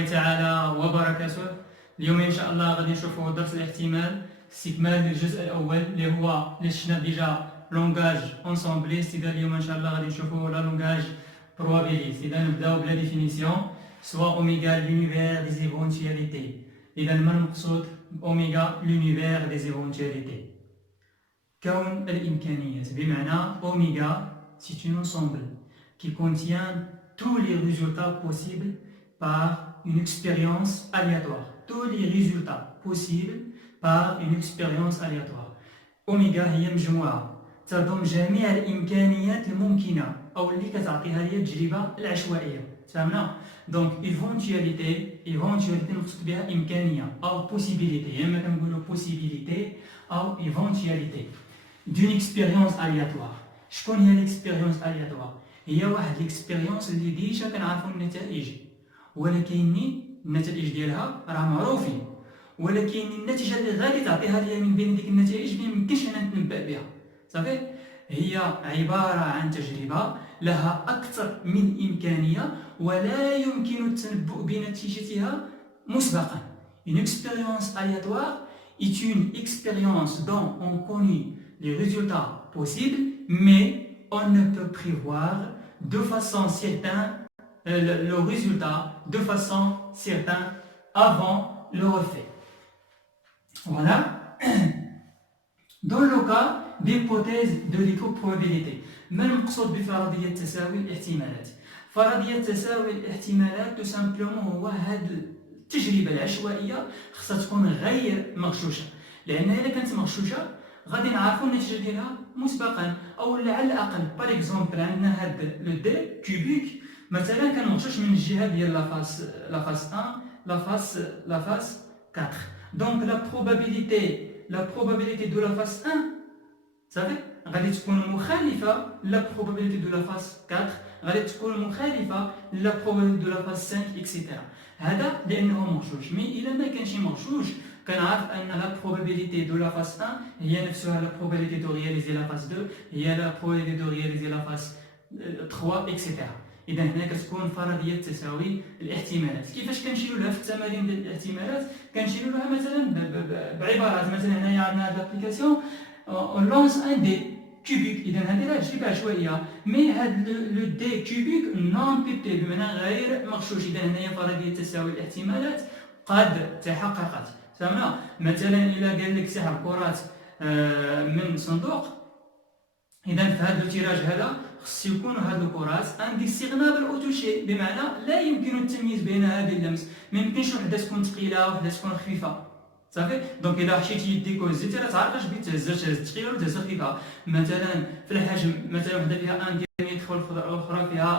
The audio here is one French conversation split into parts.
الله تعالى وبركاته. اليوم ان شاء الله غادي نشوفوا درس الاحتمال استكمال للجزء الاول اللي هو اللي شفنا ديجا لونغاج انسامبليست. اذا اليوم ان شاء الله غادي نشوفوا لا لونغاج probabiliste. اذا نبداو بلا ديفينيسيون سوا اوميغا لونيفير دي زيفونتياليتي. اذا ما المقصود اوميغا لونيفير دي زيفونتياليتي؟ كون الامكانيات، بمعنى اوميغا c'est un ensemble qui contient tous les résultats possibles par une expérience aléatoire. Tous les résultats possibles par une expérience aléatoire. أوميغا هي مجموعة تضم جميع الإمكانيات الممكنة أو اللي كتعطيها هي التجربة العشوائية. فهمنا؟ دونك ايفونتياليتي نقصد بها إمكانية أو بوسيبيليتي، يا إما كنقولو بوسيبيليتي أو ايفونتياليتي دون إكسبيريونس ألياتوار. شكون هي الإكسبيريونس ألياتوار؟ هي واحد الإكسبيريونس اللي ديجا كنعرفو النتائج، ولكن النتائج ديالها راه معروفين، ولكن النتيجه اللي غادي تعطيها ليا من بين ديك النتائج ما يمكنش انا نتنبأ بها. صافي، هي عباره عن تجربه لها اكثر من امكانيه ولا يمكن التنبؤ بنتيجتها مسبقا. Une expérience aléatoire est une expérience dont on connaît les résultats possibles, mais on ne peut prévoir de façon certaine le résultat de façon certaine avant le refait. Voilà. Dans le cas d'hypothèse de l'éco-probabilité، ما المقصود بفرضية تساوي الاحتمالات؟ فرضية تساوي الاحتمالات tout simplement هو هاد التجربة العشوائية خصها تكون غير مغشوشة، لأن إذا كانت مغشوشة غادي نعرفوا النتيجة ديالها مسبقا، أو على الأقل باغ إكزومبل عندنا هاد لو دي كوبيك مثلا كان مغشوش من الجهة ديال لافاس 1 لافاس 4. Donc la probabilité de la phase 1 صافي غادي تكون مخالفة لا probabilité de la phase 4، غادي تكون مخالفة لا probabilité de la phase 5 etc. هذا لأنه مغشوش. مي إلا ما كانش مغشوش كنعرف أن لا probabilité de la phase 1 هي نفسها لا probabilité de réaliser la phase 2 هي لا probabilité de réaliser la phase 3 etc. إذا هنا كتكون فرضية تساوي الاحتمالات. كيفاش كنشيرو لها في التمارين ديال الاحتمالات؟ كنشيرو لها مثلا بعبارات. مثلا هنايا عندنا هاد لابليكاسيون اون لونس ان دي كوبيك، إذا هذه راه تجربة عشوائية، مي هاد لو دي كوبيك نون بيبتي بمعنى غير مغشوش. إذا هنايا فرضية تساوي الاحتمالات قد تحققت. فهمنا؟ مثلا إلا قال لك سحب كرات من صندوق، إذا في هذا التيراج هذا خص يكونوا هاد الكرات انديسيغنابل او توشي، بمعنى لا يمكن التمييز بينها باللمس. ما يمكنش وحده تكون ثقيله وحده تكون خفيفه. صافي، دونك الا حشيتي يديك وهزيتي راه تعرف اش بغيت تهز ثقيله ولا تهز خفيفه. مثلا في الحجم، مثلا وحده فيها 1 ديامتر والاخرى فيها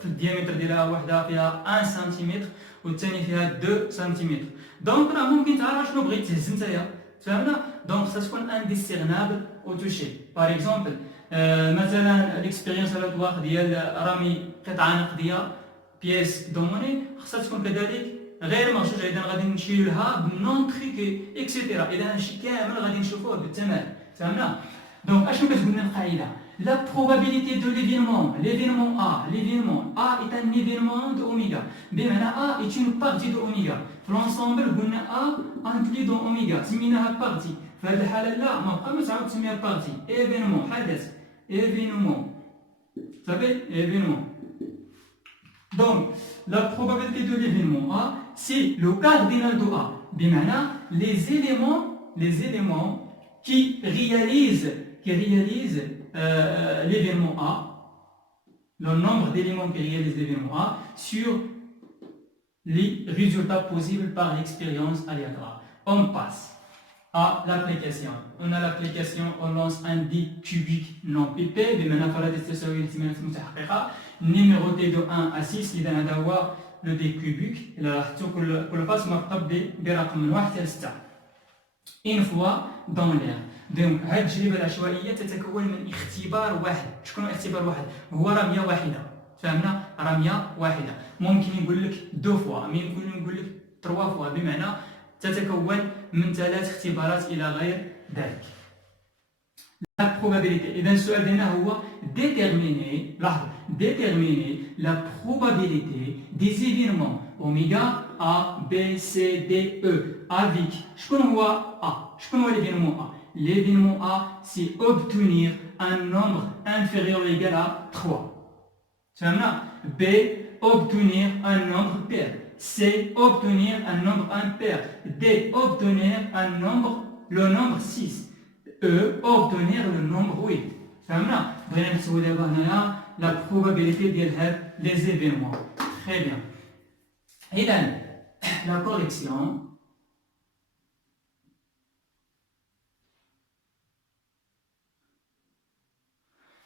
في الديامتر ديالها وحده فيها 1 سنتيمتر والثاني فيها 2 سنتيمتر. دونك راه ممكن تعرف شنو بغيت تهز نتايا. فهمنا؟ دونك خصها تكون انديسيغنابل او توشي. باغ اكزومبل مثلا ليكسبيريونس الاتواخ ديال رمي قطعه نقديه بيس دوموني خصها تكون كذلك غير مغشوشه. اذا غادي نشير لها بنون تريكي اكسيتيرا. اذا هادشي كامل غادي نشوفوه بالتمام. فهمنا؟ دونك اشنو كتقول لنا القاعده؟ لا probabilité de l'événement A est un événement de oméga، بمعنى A est une partie de oméga. في l'ensemble قلنا A inclus dans oméga، سميناها بارتي. في هذه الحاله لا، ما بقى ما تعاود تسميها بارتي. événement حدث، événement. صافي، événement. Donc la probabilité de l'événement A c'est le cardinal de A، بمعنى les éléments qui réalisent l'événement A, le nombre d'éléments qui réalisent l'événement A sur les résultats possibles par l'expérience aléatoire. On passe à l'application. On a l'application, on lance un dit cubique non pipé بمعنى فرضية تساوي الاحتمالات المتحققة numéroté de 1 à 6. إذا هذا هو لو دي كوبيك. إلا لاحظتوا كل فاس مرتبط برقم من 1 حتى 6 une fois dans l'air. دونك هاد التجربة العشوائية تتكون من اختبار واحد. شكون اختبار واحد؟ هو رمية واحدة. فهمنا؟ رمية واحدة. ممكن يقول لك 2 فوا، ممكن يقول لك 3 فوا، بمعنى تتكون من 3 اختبارات إلى غير ذلك. لا probabilité. إذا السؤال ديالنا هو déterminer، لاحظوا déterminer la probabilité des événements oméga A, B, C, D, E avec شكون هو l'événement A. L'événement A, c'est obtenir un nombre inférieur ou égal à 3. B, obtenir un nombre pair. C, obtenir un nombre impair. D, obtenir le nombre 6. E, obtenir le nombre 8. بغينا نحسبوا دابا هنايا la probabilité ديال هاد les événements. Très bien. إذا la correction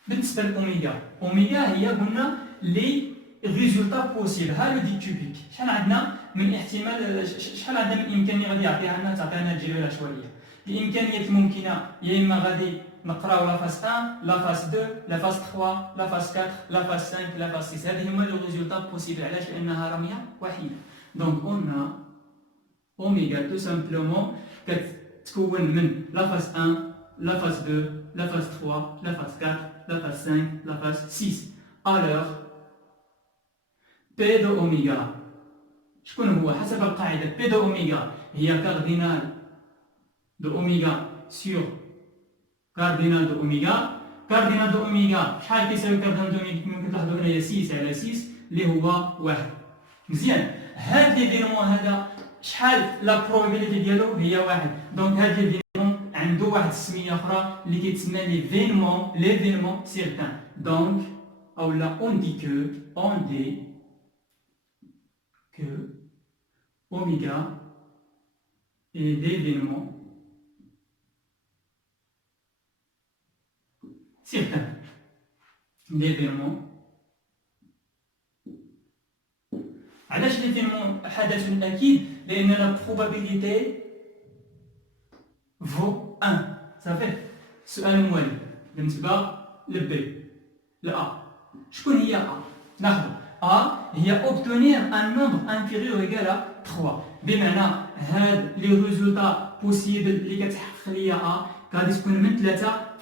بالنسبة لأوميغا، أوميغا هي قلنا لي ريزولتا بوسيبل. ها لو دي تيبيك، شحال عندنا من احتمال، شحال عندنا من إمكانية غادي يعطيها لنا، تعطينا التجربة العشوائية. الإمكانيات الممكنة يا إما غادي نقراو لا فاز 1، لا فاز 2، لا فاز 3، لا فاز 4، لا فاز 5، لا فاز 6. هذه هما لو ريزولتا بوسيبل. علاش؟ لأنها رمية وحيدة. دونك قلنا أوميغا تو سامبلومون كتكون من لا فاز 1، لا فاز 2، la phase 3, la phase 4, la phase 5, la phase 6. Alors, P de oméga, شكون هو؟ حسب القاعدة P de oméga هي cardinal de oméga sur cardinal de oméga. cardinal de oméga شحال كيساوي cardinal de oméga؟ كما كتلاحظوا هنايا 6 على 6 اللي هو 1. مزيان. هاد ليفينمون هذا شحال لا probabilité ديالو؟ هي 1. دونك هاد ليفينمون عنده واحد السميه اخرى اللي كيتسمى ليفينمون سيغتان. دونك اولا اون دي كو اوميغا اي ليفينمون سيغتان. ليفينمون علاش ليفينمون حدث اكيد؟ لان لا probabilité vaut 1. صافي. السؤال الموالي بالنسبه لبي لا شكون هي ا؟ ناخذ ا هي obtenir un nombre inférieur ou égal à 3. بمعنى هاد لي ريزولتا بوسيبل اللي كتحقق ليا ا غادي تكون من 3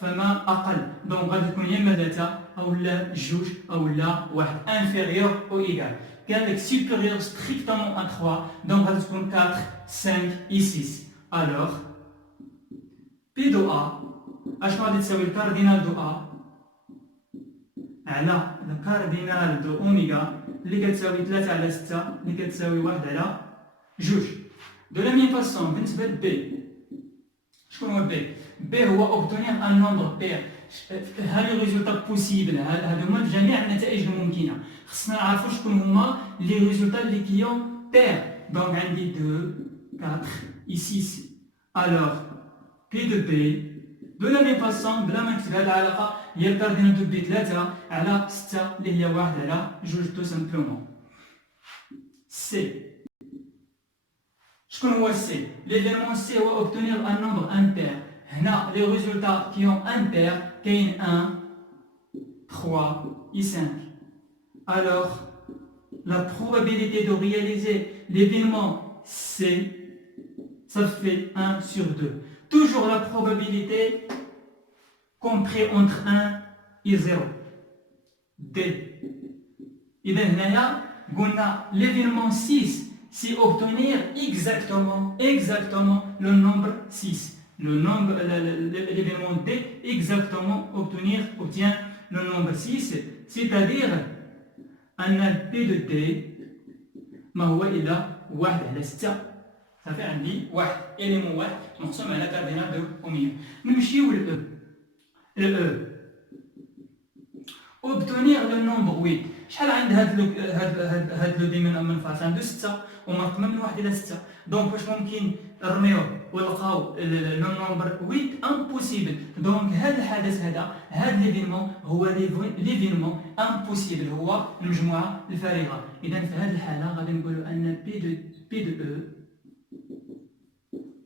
فما اقل. دونك غادي تكون يا اما 3 او لا 2 او لا 1. inférieur ou égal. كان لك supérieur strictement à 3 دونك غادي تكون 4 5 et 6. alors P de A اشنو غادي تساوي الكاردينال دو A على الكاردينال دو اوميغا اللي كتساوي 3 على 6 اللي كتساوي 1 على 2. دو لا ميم فاسون بالنسبه ل B شكون هو B؟ B هو obtenir un nombre pair. هاد لي ريزولتا بوسيبل، هادو هما جميع النتائج الممكنه. خصنا نعرفوا شكون هما لي ريزولتا اللي كيون pair. دونك عندي 2 4 et 6. alors P de B de la même façon بلا ما نكتب هاد العلاقه هي الكاردينال دو بي 3 على 6 اللي هي 1 على 2 تو سامبلومون. سي شكون هو سي؟ ليفينمون سي هو obtenir un nombre impair. هنا لي ريزولتا كيون امبير كاين 1 3 et 5. alors la probabilité de réaliser l'événement C, ça fait 1 sur 2. Toujours la probabilité comprise entre 1 et 0. D. Et bien, l'événement 6, c'est obtenir exactement le nombre 6. L'événement D, exactement obtient le nombre 6, c'est-à-dire أن P de D ما هو إلا 1 على 6. صافي عندي واحد إليمون واحد مقسوم على كاردينال دو أوميغا. نمشيو لأو. الأو obtenir le nombre 8. شحال عند هاد لو دي من فاس؟ عنده 6 ومرقمه من 1 إلى 6. دونك واش ممكن نرميوه ونلقاو لو نومبر 8؟ امبوسيبل. دونك هاد الحدث هاد ليفينمون هو ليفينمون امبوسيبل، هو المجموعه الفارغه. اذا في هاد الحاله غادي نقولوا ان بي دو او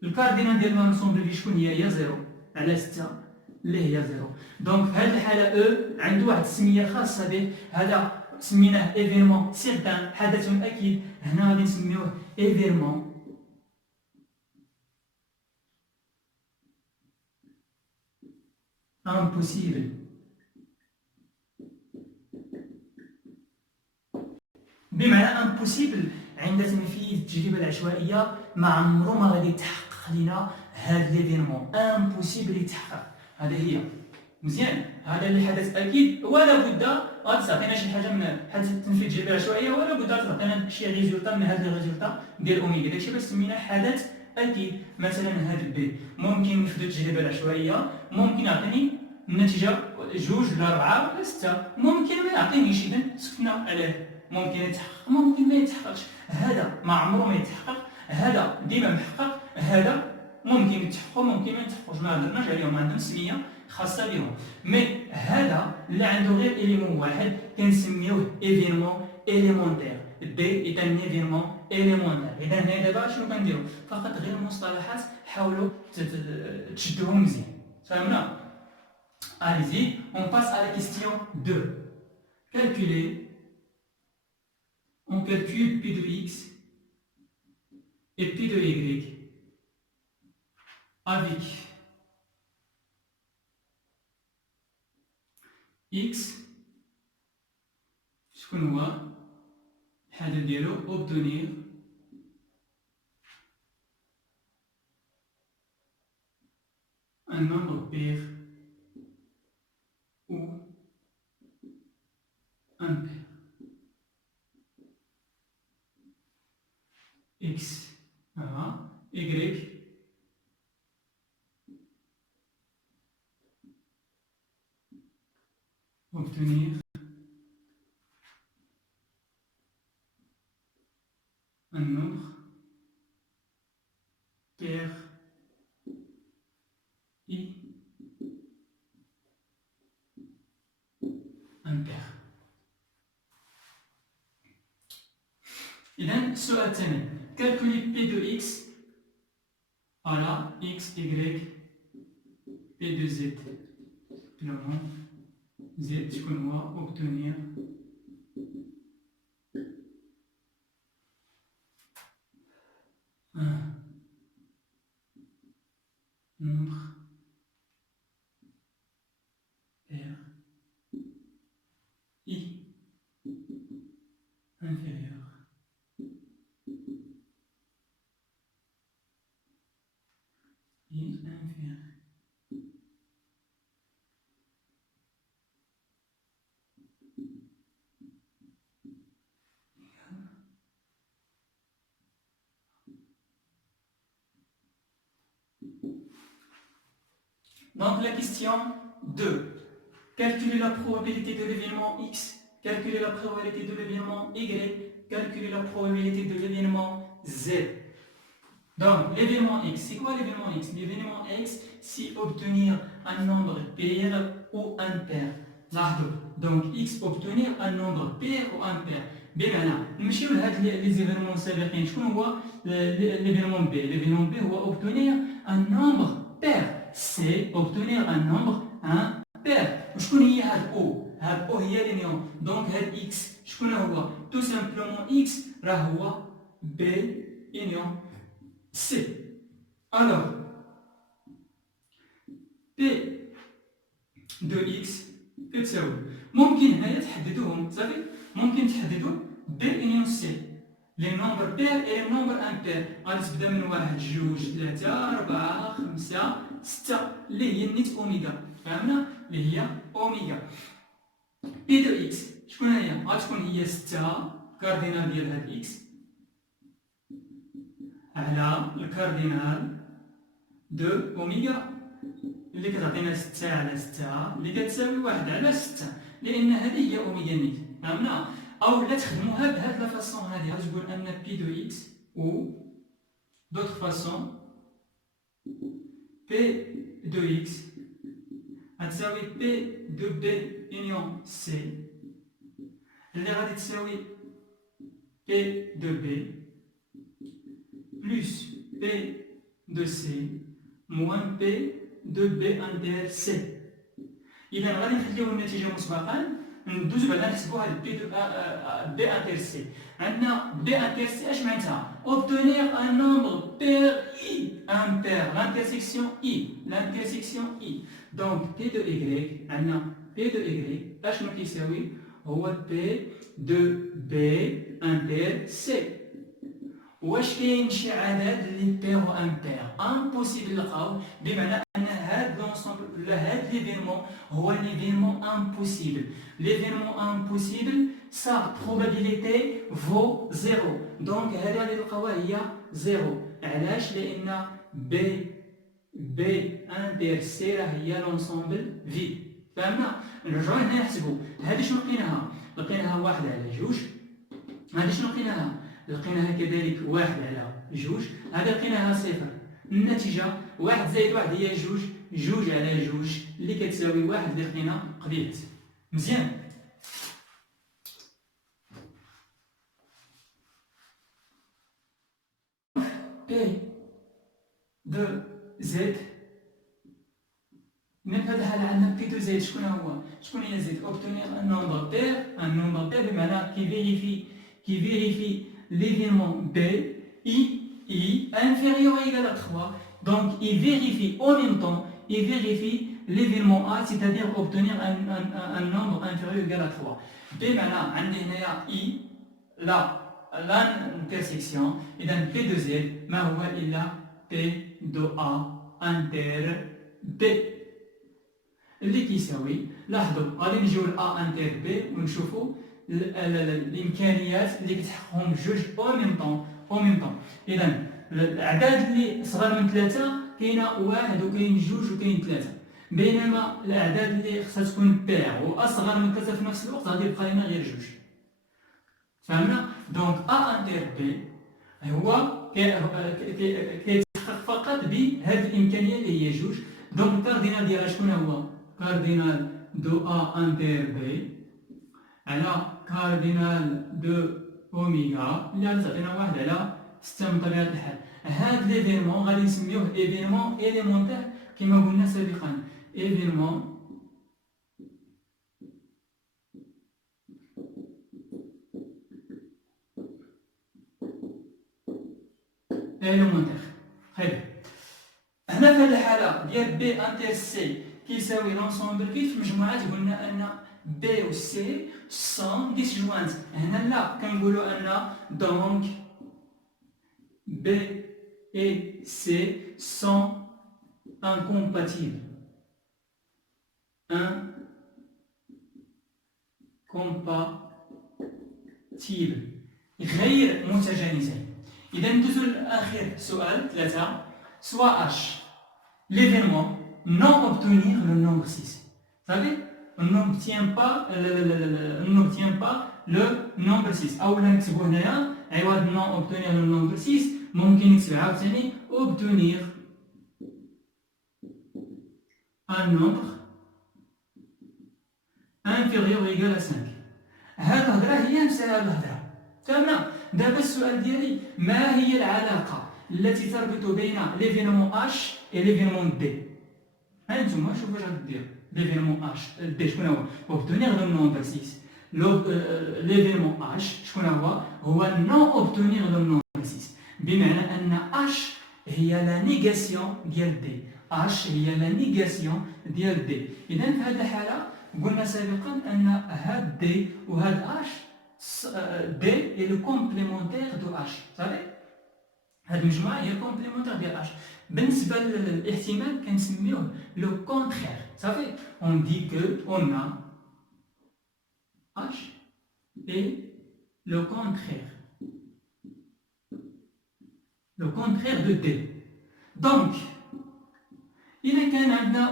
الكاردينال ديال لانسومبل ديال شكون هي 0 على 6 اللي هي 0. دونك في هذه الحاله او عنده واحد السميه خاصه به، هذا سميناه ايفينمون سيغتان، حدث اكيد. هنا غادي نسميوه ايفينمون امبوسيبل. بمعنى امبوسيبل عند تنفيذ التجربه العشوائيه ما عمرو ما غادي يتحقق لنا هذا ليفينمون، امبوسيبل يتحقق. هذه هي مزيان، هذا اللي حدث اكيد ولا بد غتعطينا شي حاجه من حدث تنفيذ التجربه العشوائيه، ولا بد تعطينا شي ريزولتا من هذا الريزولتا ديال اوميغا. داكشي باش سمينا حدث اكيد. مثلا هذا بي ممكن نفذ التجربه العشوائيه، ممكن يعطيني النتيجه 2 ولا 4 ولا 6، ممكن ما يعطينيش، اذا سكتنا عليه. ممكن يتحقق ممكن ما يتحققش، هذا ما عمره ما يتحقق، هذا ديما محقق، هذا ممكن يتحقق ممكن ما يتحققش، ما هضرناش عليهم، عندهم سميه خاصه بهم. مي هذا اللي عنده غير اليمون واحد كنسميوه ايفينمون اليمونتير، بي اذا ايفينمون اليمونتير. اذا هنا دابا شنو كنديرو؟ فقط غير المصطلحات حاولوا تشدوهم مزيان، فهمنا؟ Allez-y, on passe à la question 2. Calculer, on calcule P de x et P de y avec x شكون هو الحدث ديالو obtenir un nombre pair ou impair. X, Y, obtenir un nombre pair I impair. إذن السؤال الثاني، calculer P de x على x, y, P de z بلون z شكون هو obtenir un nombre pair I inférieur I inférieur. Donc la question 2. Calculer la probabilité de l'événement X, calculer la probabilité de l'événement Y, calculer la probabilité de l'événement Z. Donc l'événement X, c'est quoi l'événement X? L'événement X, c'est obtenir un nombre pair ou impair. Donc X obtenir un nombre pair ou impair. بمعنى نمشيو لهاد لي زيفيرمون السابقين. شكون هو l'événement B? L'événement B هو obtenir un nombre pair. C'est obtenir un nombre impair. وشكون هي هاد او؟ هاد او هي لينيون. دونك هاد اكس شكون هو؟ تو سامبلومون اكس راه هو بي يونيون سي. الوغ بي دو اكس كتساوي، ممكن هنايا تحددوهم صافي، ممكن تحددوا بي يونيون سي لي نومبر بير اي لي نومبر امبير. غادي تبدا من 1 2 3 4 5 6 اللي هي النيت اوميغا، فهمنا؟ اللي هي اوميغا. بي دو اكس شكون هي؟ غتكون هي 6 كاردينال ديال هاد اكس على الكاردينال دو اوميغا اللي كتعطينا 6 على 6 اللي كتساوي 1 على 6، لان هذه هي اوميغا نيت، فهمنا؟ او لا تخدموها بهاد لا فاصون هادي، غتقول ان بي دو اكس او دوطخ فاصون بي دو اكس غتساوي بي دو بي يونيون سي اللي غادي تساوي بي دو بي بلس بي دو سي موان بي دو بي انتر سي. اذا غادي نخليو النتيجه مسبقا، ندوزو بعدا نحسبو هاد بي دو بي انتر سي. عندنا بي انتر سي اش معناتها؟ obtenir un nombre pair I impair, l'intersection I. Donc P de Y عندنا P de Y اشنو كيساوي؟ هو بي دو بي انتر سي. واش كاين شي عدد اللي بير و امبير امبوسيبل نلقاوه، بمعنى ان هاد لونسومبل ولا هاد ليفينمون هو ليفينمون امبوسيبل. ليفينمون امبوسيبل سا بروبابيليتي فو زيرو، دونك هذه اللي نلقاوها هي زيرو. علاش؟ لان بي انتر سي راه هي لونسومبل في. فهمنا؟ نرجعو هنا نحسبو هادي شنو لقيناها واحد على جوج. هادي شنو لقيناها كذلك واحد على جوج. هذا لقيناها صفر. النتيجة واحد زائد واحد هي جوج، جوج على جوج اللي كتساوي واحد اللي لقينا قبيلت. مزيان. بي دو زد من هذا الحالة عندنا بي دو زد شكون هي زد؟ اوبتونيغ ان نومبر بير بمعنى كي فيريفي l'événement B, I inférieur ou égal à 3. Donc, il vérifie en même temps, il vérifie l'événement A, c'est-à-dire obtenir un nombre inférieur ou égal à 3. B, maintenant, on a I, l'intersection, et dans P de Z, il a P de A inter B. اللي كيساوي لاحظوا غادي نجيو ل A انتر B ونشوفوا الامكانيات اللي كتحققهم بجوج او ميم طون. اذا الاعداد اللي صغر من 3 كاينه واحد وكاين جوج وكاين 3، بينما الاعداد اللي خصها تكون بير واصغر من 3 في نفس الوقت غادي يبقى لنا غير جوج. فهمنا؟ دونك ا انتر بي هو كيتحقق فقط بهذه الامكانيه اللي هي جوج. دونك الكاردينال ديالها شكون هو؟ كاردينال دو ا انتر بي على كاردينال دو اوميغا اللي غادي تعطينا واحد على 6 من طبيعة الحال. هاد ليفينمون غادي نسميوه ايفينمون اليمونتير كما قلنا سابقا. ايفينمون اليمونتير. خير، هنا في هاد الحالة ديال بي انتر سي كيساوي لونسومبل كيف في مجموعات قلنا ان بي و سي سون ديسجوانت. هنا لا، كنقولوا ان دونك بي et C sont incompatibles. Incompatibles. غير متجانسين. إذا ندوزو لآخر سؤال 3. Soit H, l'événement non obtenir le nombre 6. Vous savez, on n'obtient pas le nombre 6. أولا نكتبو هنايا عوض non obtenir le nombre 6 ممكن نكتب عاوتاني obtenir un nombre inférieur ou égal à 5. هاد الهضرة هي نفس هاد الهضرة. فهمنا؟ دابا السؤال ديالي ما هي العلاقة التي تربط بين ليفينمون H و ليفينمون D؟ ها نتوما شوفوا اش غدير. ليفينمون H D شكون هو؟ obtenir le nombre 6. ليفينمون H شكون هو non obtenir le nombre 6. بمعنى ان H هي لا نيغاسيون ديال دي. H هي لا نيغاسيون ديال دي. اذا في هذه الحاله قلنا سابقا ان هاد دي وهاد H دي هي لو كومبليمونتير دو H. صافي هاد المجموعه هي الكومبليمونتير ديال H. بالنسبه للاحتمال كنسميوه لو كونترير. صافي اون دي كو اون ا H et le contraire de D. Donc, إذا كان عندنا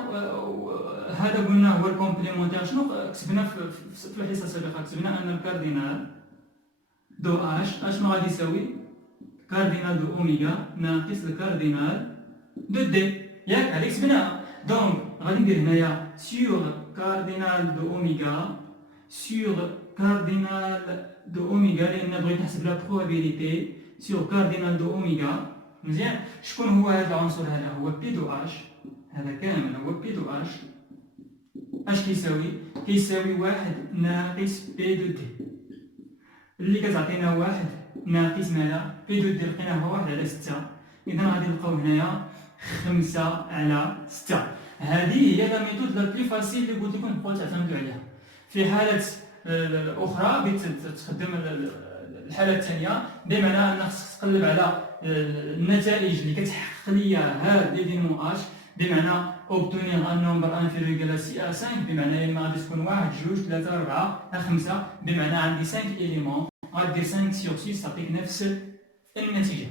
هذا قلنا هو الكومبليمونتير. شنو كتبنا في الحصة السابقة؟ كتبنا أن الكاردينال دو H شنو غادي يساوي؟ كاردينال دو أوميغا ناقص الكاردينال دو دي. ياك هذيك كتبناها. دونك غادي ندير هنايا سيغ كاردينال دو أوميغا سيغ كاردينال دو أوميغا لأن بغيت نحسب لا بروبابيليتي سيغ كاردينال دو أوميغا. مزيان. شكون هو هذا العنصر؟ هذا هو بي دو اش. هذا كامل هو بي دو اش. اش كيساوي واحد ناقص بي دو دي اللي كتعطينا واحد ناقص مالا بي دو دي لقيناه هو واحد على 6. اذا غادي نلقاو هنايا 5 على 6. هذه هي لا ميثود لا بلي فاسيل اللي قلت لكم تبقاو تعتمدوا عليها في حالة اخرى بتخدم الحاله الثانيه، بمعنى ان خصك تقلب على النتائج اللي كتحقق ليا هاد لي دينمو اش، بمعنى اوبتونيغ ان نومبر انفيرو ايكال سي ا 5، بمعنى اما غادي تكون 1 2 3 4 5، بمعنى عندي 5 اليمون غادير 5 سور 6 تعطيك نفس النتيجه.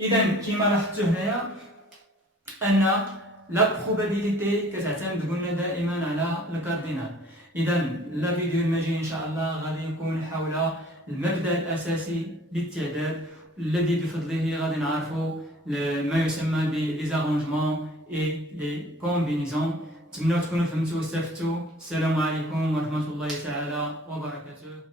اذا كما لاحظتوا هنايا ان لا بروبابيليتي كتعتمد قلنا دائما على الكاردينال. اذا لا فيديو المجاي ان شاء الله غادي يكون حول المبدا الاساسي للتعداد الذي بفضله غادي نعرفوا ما يسمى ب لي زارونجمون اي لي كومبينيزون. نتمنى تكونوا فهمتوا واستفدتوا. السلام عليكم ورحمه الله تعالى وبركاته.